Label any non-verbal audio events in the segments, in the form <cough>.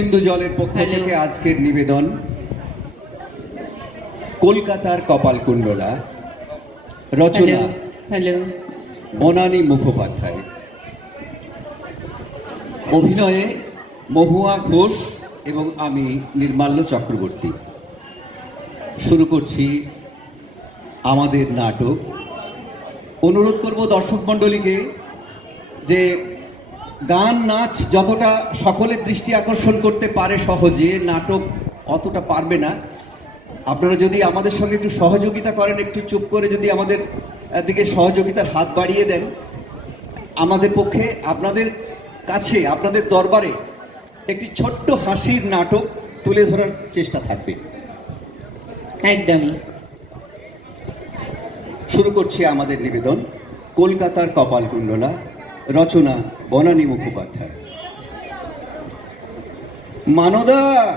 বিন্দু জলের পক্ষ থেকে আজকের নিবেদন কলকাতার কপালকুণ্ডলা রচনা হ্যালো বনানী মুখোপাধ্যায়। অভিনয়ে মহুয়া ঘোষ এবং আমি নির্মাল্য চক্রবর্তী। শুরু করছি আমাদের নাটক। অনুরোধ করব দর্শক মণ্ডলীকে যে গান নাচ যতটা সকলের দৃষ্টি আকর্ষণ করতে পারে সহজে নাটক অতটা পারবে না। আপনারা যদি আমাদের সঙ্গে একটু সহযোগিতা করেন একটু চুপ করে যদি আমাদের দিকে সহযোগিতার হাত বাড়িয়ে দেন আমাদের পক্ষে আপনাদের কাছে আপনাদের দরবারে একটি ছোট্ট হাসির নাটক তুলে ধরার চেষ্টা থাকবে। একদমই। শুরু করছি আমাদের নিবেদন। কলকাতার কপালকুণ্ডলা রচনা বনানী মুখোপাধ্যায়। মানদা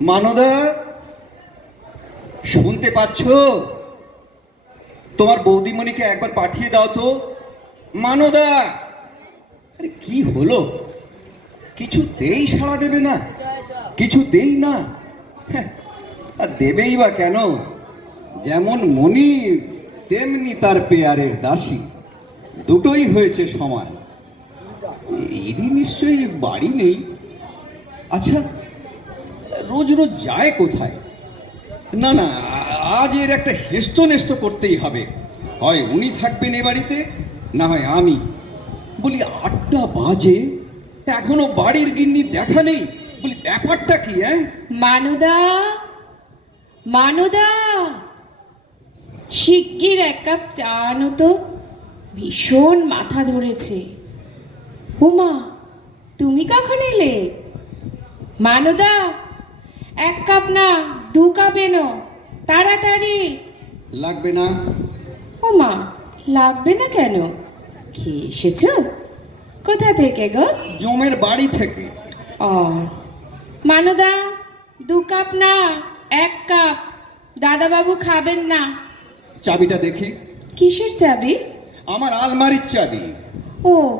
মানদা শুনতে পাচ্ছ? তোমার বৌদিমণিকে একবার পাঠিয়ে দাও তো। মানদা! আরে কি হলো? কিছুতেই সাড়া দেবে না। কিছুতেই না। হ্যাঁ, আর দেবেই বা কেন? যেমন মনি তেমনি তার পেয়ারের দাসী। দুটোই হয়েছে সমান এরই নিশ্চয়ই বাড়ি নেই। আচ্ছা রোজ রোজ যায় কোথায়? না না, আজ এর একটা হেস্ত নেস্ত করতেই হবে। হয় উনি থাকবেন এ বাড়িতে, না হয় আমি। বলি, আটটা বাজে, এখনও বাড়ির গিন্নি দেখা নেই। বলি, ব্যাপারটা কি হ্যাঁ মানুদা মানুদা, শিগগির এক কাপ চা আনো তো। ভীষণ মাথা ধরেছে। উমা তুমি কখন এলে? মানুদা এক কাপ না দু কাপ এনো তাড়াতাড়ি। লাগবে না। ওমা লাগবে না কেন? খেয়ে এসেছ? কোথা থেকে গো? জমের বাড়ি থেকে। ও মানদা দু কাপ না এক কাপ। দাদাবাবু খাবেন না। চাবিটা দেখি। কিসের চাবি? আমার আলমারির চাবি। ও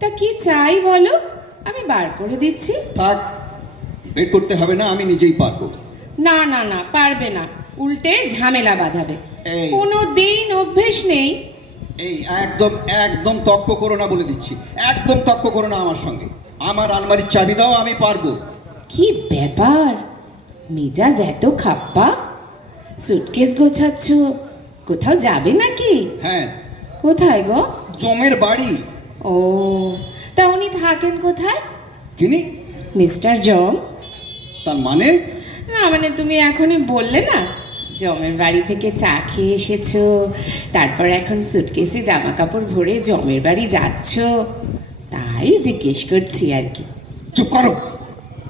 তা কি চাই বলো? আমি বার করে দিচ্ছি। থাক বের করতে হবে না আমি নিজেই পারব। না না না পারবে না। উল্টে ঝামেলা বাঁধাবে। এই। কোনো দিন অভ্যেস নেই। এই একদম একদম তক্ক করো না বলে দিচ্ছি। একদম তক্ক করো না আমার সঙ্গে। আমার আলমারির চাবি দাও আমি পারব। কি ব্যাপার? মেজাজ এত খাপ্পা? সুটকেস গোছাচ্ছ? কোথাও যাবে নাকি? হ্যাঁ কোথায় গো? জমের বাড়ি। ও তা উনি থাকেন কোথায়? কিনি? মিস্টার জম। তার মানে? না মানে তুমি এখনই বললে না জমের বাড়ি থেকে চা খেয়ে এসেছ তারপর এখন সুটকেসে জামা কাপড় ভরে জমের বাড়ি যাচ্ছ। তাই জিজ্ঞেস করছি আর কি। চুপ করো।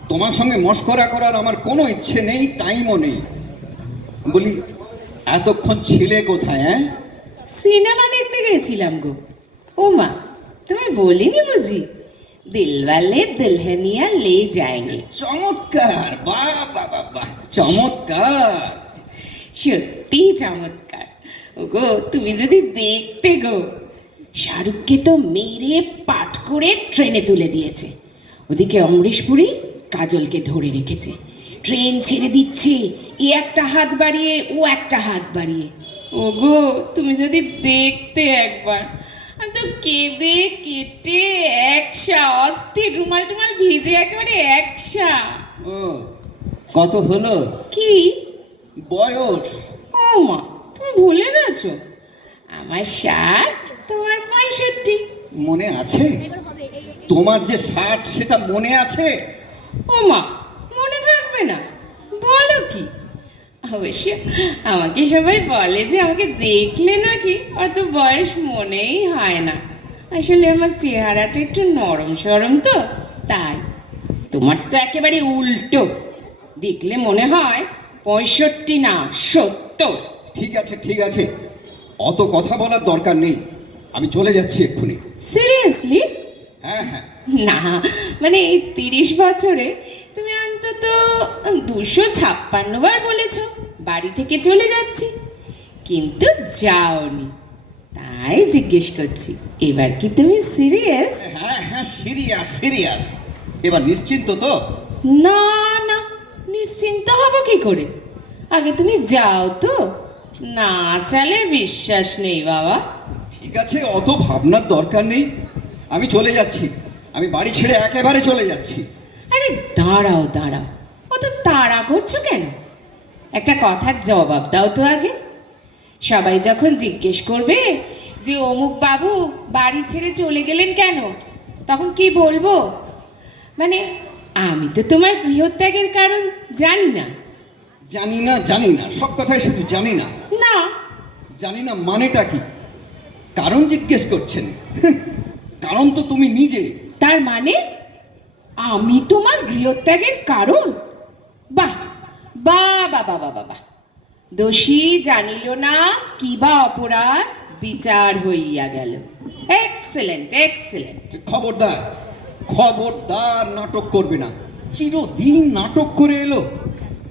তোমার সঙ্গে মস্করা করার আমার কোনো ইচ্ছে নেই টাইমও নেই। বলি এতক্ষণ ছিলে কোথায় হ্যাঁ? সিনেমা দেখতে গেছিলাম গো। ও মা তুমি বলিনি বুঝি? দিলওয়ালে দুলহনিয়া লে যায়নি। চমৎকার বাহ বাহ বাহ বাহ চমৎকার। সত্যি চমৎকার। ওগো তুমি যদি দেখতে গো। শাহরুখকে তো মেরে পাট করে ট্রেনে তুলে দিয়েছে। ওদিকে অমরেশ কাজলকে ধরে রেখেছে। ট্রেন ছেড়ে দিচ্ছে এ একটা হাত বাড়িয়ে ও একটা হাত বাড়িয়ে। ওগো তুমি যদি দেখতে একবার। আমি তো কেঁদে কেটে একসা অস্থির রুমাল টুমাল ভিজে একেবারে একসা। ও কত হলো? কি? বয়স? ও মা তুমি ভুলে গেছো? আমার ষাট তোমার পঁয়ষট্টি। মনে আছে? তোমার যে ষাট সেটা মনে আছে? ও মা মনে থাকবে না। বলো কি? অবশ্য আমাকে সবাই বলে যে আমাকে দেখলে নাকি অত বয়স মনেই হয় না। আসলে আমার চেহারাটা একটু নরম সরম তো তাই। তোমার তো একেবারে উল্টো। দেখলে মনে হয় পঁয়ষট্টি না সত্তর। ঠিক আছে ঠিক আছে। অত কথা বলার দরকার নেই। আমি চলে যাচ্ছি এক্ষুনি। সিরিয়াসলি হ্যাঁ হ্যাঁ। না মানে এই তিরিশ বছরে অন্তত দুশো ছাপ্পান্ন বার বলেছ বাড়ি থেকে চলে যাচ্ছি। কিন্তু যাওনি। তাই জিজ্ঞেস করছি এবার কি তুমি সিরিয়াস হ্যাঁ হ্যাঁ সিরিয়াস সিরিয়াস এবার নিশ্চিন্ত তো? না না নিশ্চিন্ত হব কি করে? আগে তুমি যাও তো। না চালে বিশ্বাস নেই বাবা। ঠিক আছে অত ভাবনার দরকার নেই। আমি চলে যাচ্ছি। আমি বাড়ি ছেড়ে একেবারে চলে যাচ্ছি। আরে দাঁড়াও দাঁড়াও। অত তাড়া করছ কেন? একটা কথার জবাব দাও তো আগে। সবাই যখন জিজ্ঞেস করবে যে অমুক বাবু বাড়ি ছেড়ে চলে গেলেন কেন? তখন কি বলব? মানে আমি তো তোমার গৃহত্যাগের কারণ জানি না। জানি না জানি না। সব কথাই শুধু জানি না। না। জানি না মানেটা কি? কারণ জিজ্ঞেস করছেন। কারণ তো তুমি নিজে। তার মানে? আমি তোমার গৃহত্যাগের কারণ। বাহ বা বাবা বাবা বাহ দোষী জানিল না কিবা অপরাধ বিচার হইয়া গেল। এক্সেলেন্ট এক্সেলেন্ট খবরদার খবরদার নাটক করবে না। চিরদিন নাটক করে এলো।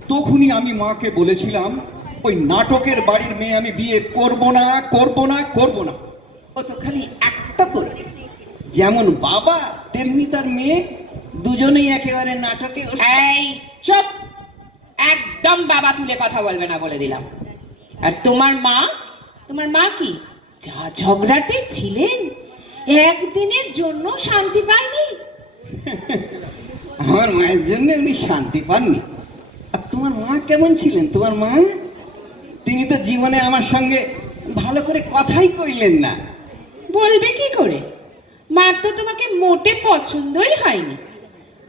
তখনই আমি মাকে বলেছিলাম ওই নাটকের বাড়ির মেয়ে আমি বিয়ে করব না করব না করব না। ও তো খালি একটা করবে যেমন বাবা তেমনি তার মেয়ে দুজনেই একেবারে নাটকে এই চুপ! একদম বাবা তুলে কথা বলবে না বলে দিলাম। আর তোমার মা? তোমার মা কি? যা ঝগড়াটে ছিলেন একদিনের জন্য শান্তি পায়নি। আমার মায়ের জন্য উনি শান্তি পাননি। আর তোমার মা কেমন ছিলেন? তোমার মা? তিনি তো জীবনে আমার সঙ্গে ভালো করে কথাই কইলেন না। বলবে কি করে? মার তো তোমাকে মোটে পছন্দই হয়নি।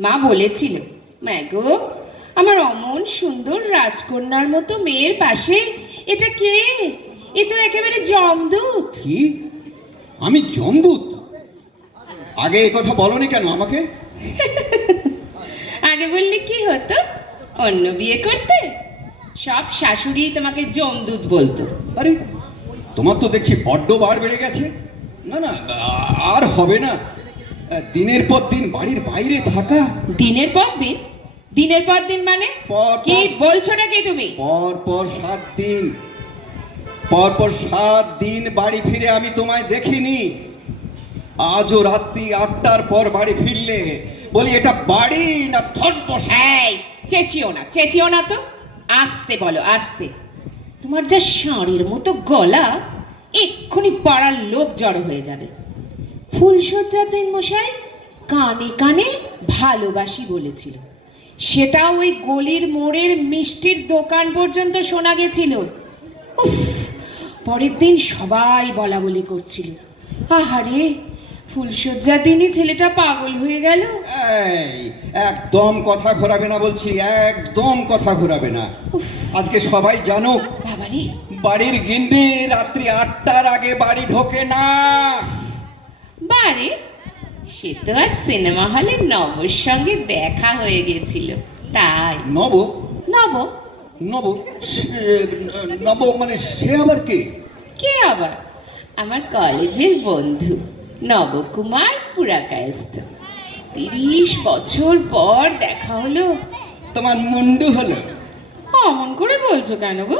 মা বলেছিল ম্যাগো আমার অমন সুন্দর রাজকন্যার মতো মেয়ের পাশে এটা কে? এ তো একেবারে জমদূত কি? আমি জমদূত আগে এই কথা বলনি কেন আমাকে? <laughs> আগে বললে কি হতো? অন্য বিয়ে করতে? সব শাশুড়ি তোমাকে জমদূত বলতো। আরে তোমার তো দেখছি বড্ড বার বেড়ে গেছে। না না আর হবে না। দিনের পর দিন বাড়ির বাইরে থাকা? দিনের পর দিন? দিনের পর দিন মানে? কি বলছো নাকি তুমি? পর পর সাত দিন। পর পর সাত দিন বাড়ি ফিরে আমি তোমায় দেখিনি। আজও রাত্রি আটটার পর বাড়ি ফিরলে বলি এটা বাড়ি না থট বসা এই চেঁচিও না চেঁচিও না তো। আস্তে বলো আস্তে। তোমার যা ষাঁড়ের মতো গলা এক্ষুনি পাড়ার লোক জড়ো হয়ে যাবে। দিন মশাই কানে কানে ভালোবাসি বলেছিল। সেটা ওই গলির মোড়ের মিষ্টির দোকান পর্যন্ত শোনা গেছিল। উফ পরের দিন সবাই বলা বলি করছিল। আহারে ফুলসজ্জার দিনই ছেলেটা পাগল হয়ে গেল। একদম কথা ঘোরাবে না বলছি একদম কথা ঘোরাবে না। আজকে সবাই বাবারে। বাড়ির গিন্ডি রাত্রি আটটার আগে বাড়ি ঢোকে না। বারে সে তো আজ সিনেমা হলে নবর সঙ্গে দেখা হয়ে গেছিল। তাই নব? নব? নব? নব মানে সে আবার কে? কে আবার? আমার কলেজের বন্ধু নবকুমার পুরাকায়স্থ। তিরিশ বছর পর দেখা হলো। তোমার মুন্ডু হলো। অমন করে বলছো কেন গো?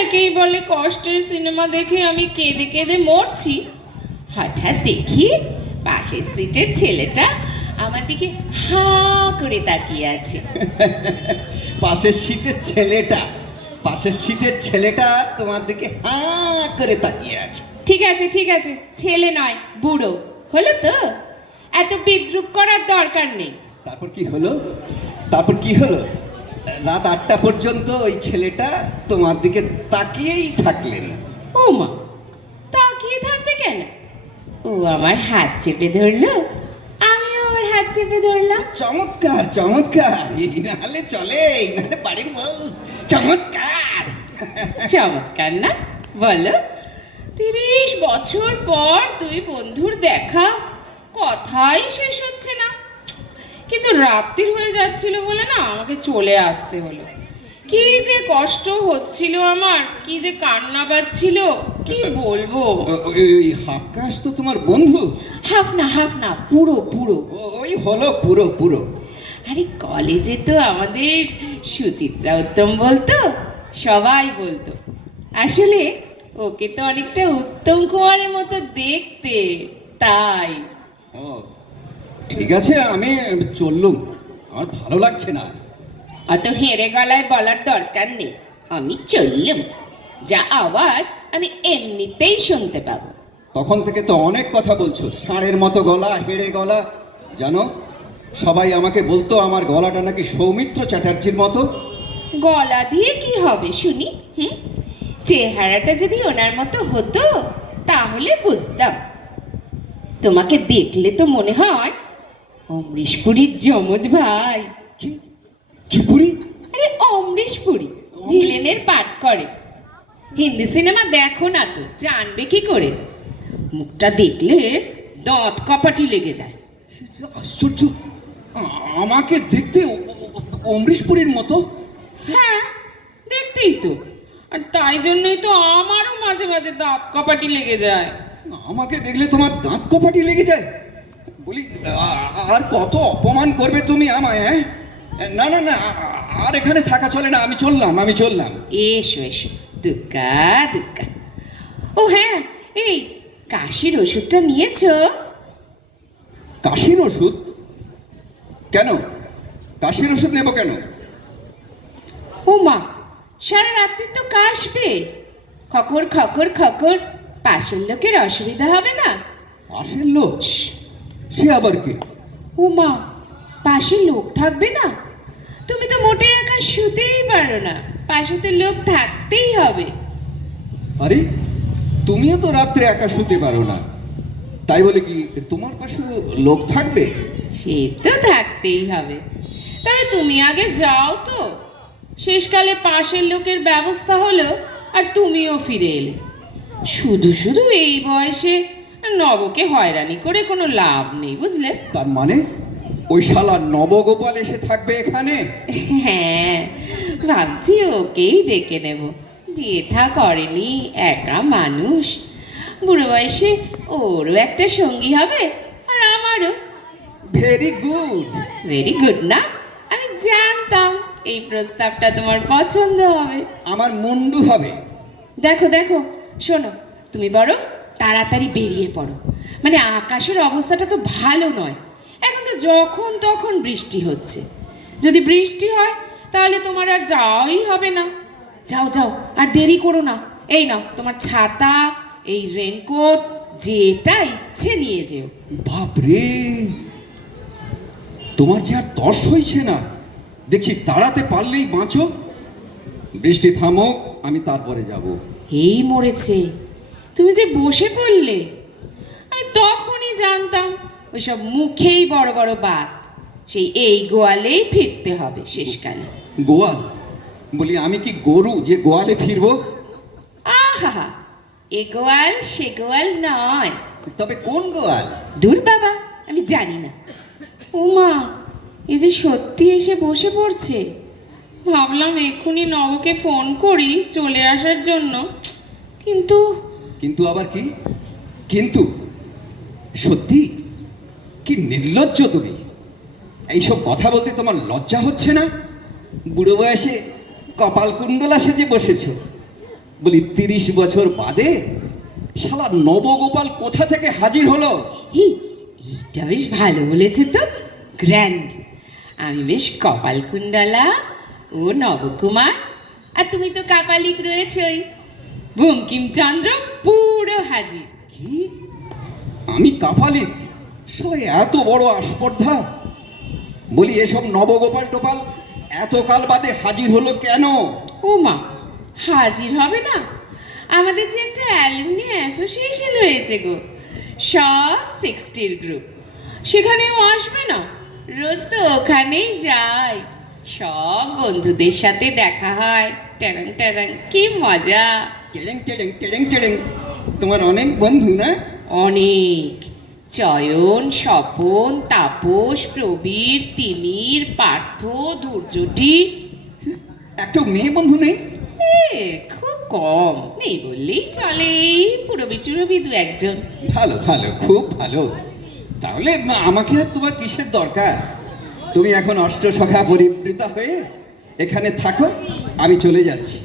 একেই বলে কষ্টের সিনেমা দেখে আমি কেঁদে কেঁদে মরছি। হঠাৎ দেখি পাশের সিটের ছেলেটা আমার দিকে হা করে তাকিয়ে আছে। <laughs> পাশের সিটের ছেলেটা পাশের সিটের ছেলেটা তোমার দিকে হা করে তাকিয়ে আছে। ঠিক আছে ঠিক আছে ছেলে নয় বুড়ো। হলো তো? এত বিদ্রুপ করার দরকার নেই। তারপর কি হলো? তারপর কি হলো? রাত আটটা পর্যন্ত ওই ছেলেটা তোমার দিকে তাকিয়েই থাকলেন। ও মা তাকিয়ে থাকবে কেন? ও আমার হাত চেপে ধরলো আমিও আমার হাত চেপে ধরলাম। চমৎকার চমৎকার। এই চলে এই নাহলে বাড়ির বউ। চমৎকার। চমৎকার না? বলো তিরিশ বছর পর দুই বন্ধুর দেখা কথাই শেষ হচ্ছে না। কিন্তু রাত্রির হয়ে যাচ্ছিল বলে না আমাকে চলে আসতে হলো। কি যে কষ্ট হচ্ছিল আমার কি যে কান্না পাচ্ছিল কি বলব? ওই ওই হাক্কাস তো তোমার বন্ধু। হাফ না হাফ না পুরো পুরো। ওই হলো পুরো পুরো। আরে কলেজে তো আমাদের সুচিত্রা উত্তম বলতো সবাই বলতো। আসলে ওকে তো অনেকটা উত্তম কুমারের মতো দেখতে তাই। ও ঠিক আছে আমি চললুম। আমার ভালো লাগছে না। অত হেরে গলায় বলার দরকার নেই আমি চললাম। যা আওয়াজ আমি এমনিতেই শুনতে পাবো। তখন থেকে তো অনেক কথা বলছো ষাঁড়ের মতো গলা হেড়ে গলা। জানো সবাই আমাকে বলতো আমার গলাটা নাকি সৌমিত্র চ্যাটার্জির মতো। গলা দিয়ে কি হবে শুনি হুম? চেহারাটা যদি ওনার মতো হতো তাহলে বুঝতাম। তোমাকে দেখলে তো মনে হয় অমরিশ পুরীর যমজ ভাই। কি? পুরি? আরে অমরিশ পুরী ভিলেনের পাঠ করে। হিন্দি সিনেমা দেখো না তো জানবে কি করে? মুখটা দেখলে দাঁত কপাটি লেগে যায়। আশ্চর্য! আমাকে দেখতে অ- অ- অমরিশ পুরীর মতো। হ্যাঁ দেখতেই তো। আর তাই জন্যই তো আমারও মাঝে মাঝে দাঁত কপাটি লেগে যায়। আমাকে দেখলে তোমার দাঁত কপাটি লেগে যায়? বলি আর কত অপমান করবে তুমি আমায় হ্যাঁ? না না না আর এখানে থাকা চলে না আমি চললাম আমি চললাম। এসো এসো। দুগ্গা দুগ্গা ও হ্যাঁ এই কাশির ওষুধটা নিয়েছ? কাশির ওষুধ? কেন? কাশির ওষুধ নেব কেন? ও মা সারা রাত্রি তো কাশবে। খকর খকর খকর পাশের লোকের অসুবিধা হবে না? পাশের লোক? সে আবার কে? ও মা পাশে লোক থাকবে না? তুমি তো মোটে একা শুতেই পারো না। পাশে তো লোক থাকতেই হবে। আরে তুমিও তো রাত্রে একা শুতে পারো না। তাই বলে কি তোমার পাশে লোক থাকবে? সে তো থাকতেই হবে। তবে তুমি আগে যাও তো। শেষকালে পাশের লোকের ব্যবস্থা হলো আর তুমিও ফিরে এলে। শুধু শুধু এই বয়সে নবকে হয়রানি করে কোনো লাভ নেই বুঝলে? তার মানে? ওই শালা নবগোপাল এসে থাকবে এখানে? হ্যাঁ ভাবছি ওকেই ডেকে নেব। বিয়ে থা করেনি একা মানুষ। বুড়ো বয়সে ওরও একটা সঙ্গী হবে আর আমারও। ভেরি গুড ভেরি গুড না? আমি জানতাম এই প্রস্তাবটা তোমার পছন্দ হবে। আমার মুন্ডু হবে। দেখো দেখো শোনো তুমি বরং তাড়াতাড়ি বেরিয়ে পড়ো। মানে আকাশের অবস্থাটা তো ভালো নয়। যখন তখন বৃষ্টি হচ্ছে। যদি বৃষ্টি হয় তাহলে তোমার আর যাওয়াই হবে না। যাও যাও আর দেরি করো না। এই নাও তোমার ছাতা এই রেনকোট যেটা ইচ্ছে নিয়ে যেও। বাপরে! তোমার যে আর তর্স হয়েছে না দেখছি তাড়াতে পারলেই বাঁচো। বৃষ্টি থামুক আমি তারপরে যাব। এই মরেছে। তুমি যে বসে পড়লে আমি তখনই জানতাম ওইসব মুখেই বড় বড় বাত। সেই এই গোয়ালেই ফিরতে হবে শেষকালে। গোয়াল? বলি আমি কি গরু যে গোয়ালে ফিরবো? আহা এ গোয়াল সে গোয়াল নয়। তবে কোন গোয়াল? দূর বাবা আমি জানি না। ওমা এ যে সত্যি এসে বসে পড়ছে। ভাবলাম এক্ষুনি নবকে ফোন করি চলে আসার জন্য। কিন্তু কিন্তু আবার কি? কিন্তু সত্যি? কি নির্লজ্জ তুমি? এইসব কথা বলতে তোমার লজ্জা হচ্ছে না? বুড়ো বয়সে কপাল কুণ্ডলা সেজে বসেছ। বলি তিরিশ বছর বাদে শালা নবগোপাল কোথা থেকে হাজির হলো? হি, এইটা বেশ ভালো বলেছে তো গ্র্যান্ড আমি বেশ কপাল কুণ্ডলা ও নবকুমার আর তুমি তো কাপালিক রয়েছই। বঙ্কিমচন্দ্র পুরো হাজির। কি? আমি কাপালিক? সবাই এত বড় আস্পর্ধা? বলি এসব নবগোপাল টোপাল এত কাল বাদে হাজির হলো কেন? ও মা হাজির হবে না? আমাদের যে একটা অ্যালুমিনি অ্যাসোসিয়েশন হয়েছে গো সব সিক্সটির গ্রুপ। সেখানেও আসবে না? রোজ তো ওখানেই যাই সব বন্ধুদের সাথে দেখা হয়। ট্যারাং ট্যারাং কি মজা। টেড়েং টেড়েং টেড়েং টেড়েং তোমার অনেক বন্ধু না? অনেক। চয়ন স্বপন তাপস প্রবীর তিমির পার্থ দুর্যটি একটা মেয়ে বন্ধু নেই? খুব কম। নেই বললেই চলে। পুরবি টুরবি দু একজন। ভালো ভালো খুব ভালো। তাহলে আমাকে আর তোমার কিসের দরকার? তুমি এখন অষ্টসখা পরিবৃতা হয়ে এখানে থাকো আমি চলে যাচ্ছি।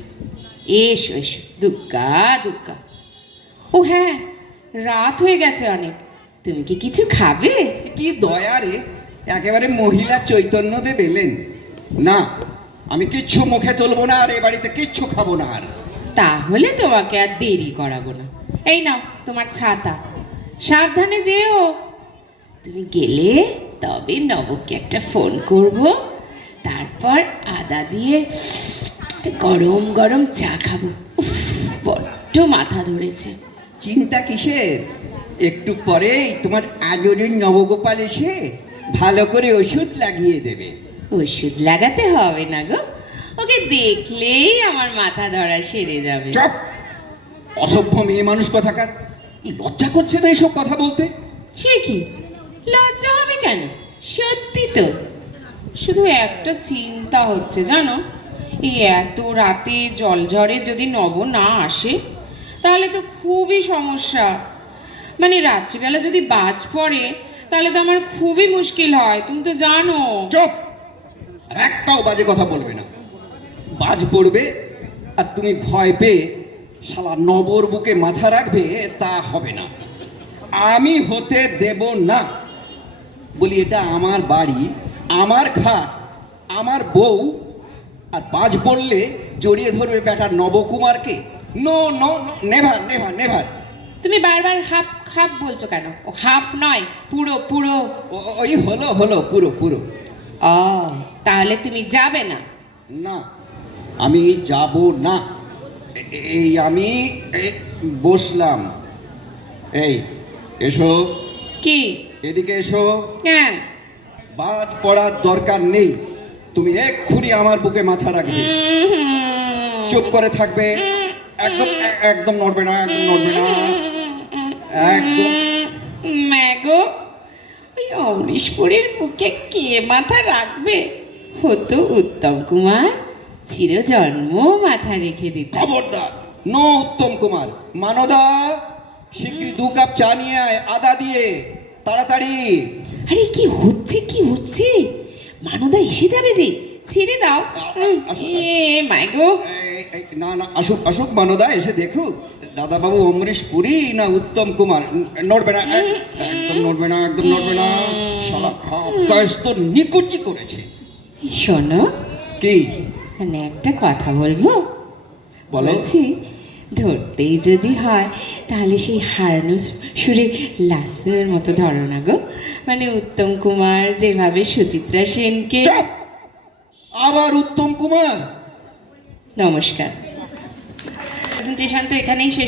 এসো এসো। দুগ্গা দুগ্গা। ও হ্যাঁ রাত হয়ে গেছে অনেক। তুমি কি কিছু খাবে? কি দয়া রে একেবারে মহিলা চৈতন্য দেব এলেন না আমি কিচ্ছু মুখে তুলবো না আর এ বাড়িতে কিচ্ছু খাব না আর। তাহলে তোমাকে আর দেরি করাবো না। এই নাও তোমার ছাতা। সাবধানে যেও। তুমি গেলে তবে নবকে একটা ফোন করব। তারপর আদা দিয়ে গরম গরম চা খাব। উফ, বড্ড মাথা ধরেছে। চিন্তা কিসের? একটু পরেই তোমার আদরের নবগোপাল এসে ভালো করে ওষুধ লাগিয়ে দেবে। ওষুধ লাগাতে হবে না গো। ওকে দেখলেই আমার মাথা ধরা সেরে যাবে। চপ! অসভ্য মেয়ে মানুষ কথাকার। লজ্জা করছে না এসব কথা বলতে? সে কি? লজ্জা হবে কেন? সত্যি তো। শুধু একটা চিন্তা হচ্ছে জানো? এই এত রাতে জল ঝড়ে যদি নব না আসে তাহলে তো খুবই সমস্যা। মানে রাত্রিবেলা যদি বাজ পড়ে তাহলে তো আমার খুবই মুশকিল হয় তুমি তো জানো। চপ! আর একটাও বাজে কথা বলবে না। বাজ পড়বে আর তুমি ভয় পেয়ে শালা নবর বুকে মাথা রাখবে তা হবে না। আমি হতে দেব না। বলি এটা আমার বাড়ি আমার খাট আমার বউ। আর বাজ পড়লে জড়িয়ে ধরবে better নবকুমারকে। No no never never never তুমি বারবার হাফ হাফ বলছো কেন? ও হাফ নয় পুরো পুরো। ওই হলো হলো পুরো পুরো। ও তাহলে তুমি যাবে না? না আমি যাব না। এই আমি বসলাম। এই এসো। কি? এদিকে এসো। কেন বাদ পড়ার দরকার নেই। তুমি এক্ষুনি আমার বুকে মাথা রাখবে। চুপ করে থাকবে। একদম একদম নড়বে না একদম নড়বে না। ম্যাগো ওই অমরিশপুরের বুকে কে মাথা রাখবে? হতো উত্তম কুমার চিরজন্ম মাথা রেখে দিত। খবরদার নো উত্তম কুমার। মানদা শীঘ্রই দু কাপ চা নিয়ে আয় আদা দিয়ে তাড়াতাড়ি। আরে কি হচ্ছে কি হচ্ছে? মানদা এসে যাবে যে। ছেড়ে দাও। এ মাইগো না না আসুক আসুক মানদা এসে দেখুক। দাদাবাবু অমরিশ পুরী না উত্তম কুমার? নড়বে না একদম নড়বে না একদম নড়বে না। শালা তো নিকুচি করেছে। শোনো কি? মানে একটা কথা বলব? বলেছি ধরতেই যদি হয় তাহলে সেই হারানো সুরে লাসের মতো ধরো না গো। মানে উত্তম কুমার যেভাবে সুচিত্রা সেনকে! আবার উত্তম কুমার। নমস্কার। প্রেজেন্টেশন তো এখানেই শেষ।